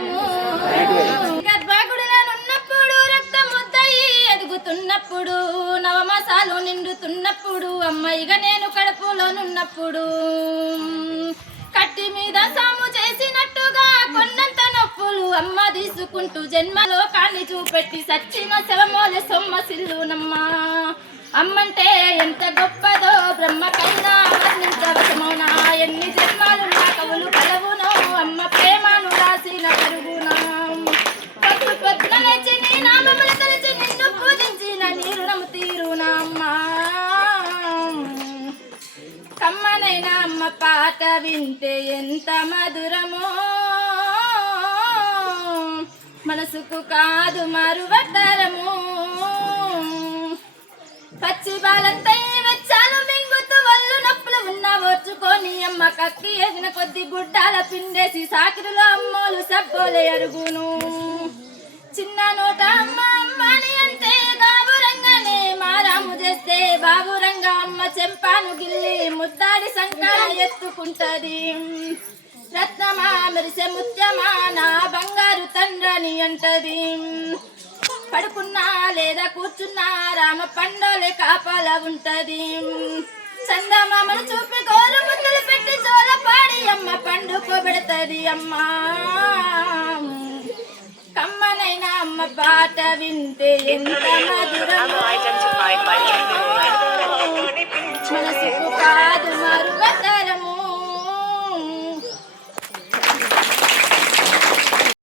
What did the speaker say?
అవతారము గర్భగుడిలో ఉన్నప్పుడు రక్తం ముద్దయి ఎదుగుతున్నప్పుడు నవమాసాలు నిండుతున్నప్పుడు అమ్మాయిగా నేను కడుపులోనున్నప్పుడు కట్టి మీద సాము చేసినట్టుగా కొన్నంత నొప్పులు అమ్మ తీసుకుంటూ జన్మలో కాన్ని చూపెట్టి సచ్చిన శవమోలే సొమ్మసిల్లునమ్మా అమ్మంటే ఎంత గొప్పదో బ్రహ్మకైనా వర్ణించవసమౌనా ఎన్ని జన్మాలు నా కవులు కలవునో అమ్మ ప్రేమను రాసిన కరుగునా పొద్దు పొద్దున లేచి నీ నామములు తలచి నిన్ను పూజించిన నీ రుణము తీరునా అమ్మా కమ్మనైనా అమ్మ పాట వింటే ఎంత మధురమో మనసుకు కాదు మరువతరము పచ్చి బాలంతా వెచ్చాలు మింగుతూ వల్లు నొప్పులు ఉన్నా ఓర్చుకొని అమ్మ కక్కి ఎగిన కొద్ది గుడ్డాల పిండేసి సాకిరులో అమ్మోలు సబ్బోలే అరుగును చిన్న నోట అమ్మ అమ్మని అంటే గాబురంగానే మారాము చేస్తే బాబురంగా అమ్మ చెంపాను గిల్లి ముద్దాడి సంకాల ఎత్తుకుంటది రత్నమా మెరిసే ముత్యమా నా బంగారు తండ్రని అంటది పడుకున్నా లేదా కూర్చున్నా రామ పండోలే కాపాల ఉంటది చందమామను చూపి గోరు ముద్దలు పెట్టి జోలపాడి అమ్మ పండుకోబెడతది అమ్మా కమ్మనైనా అమ్మ పాట వింటే ఎంత మధురమో మనసుకు కాదు మరు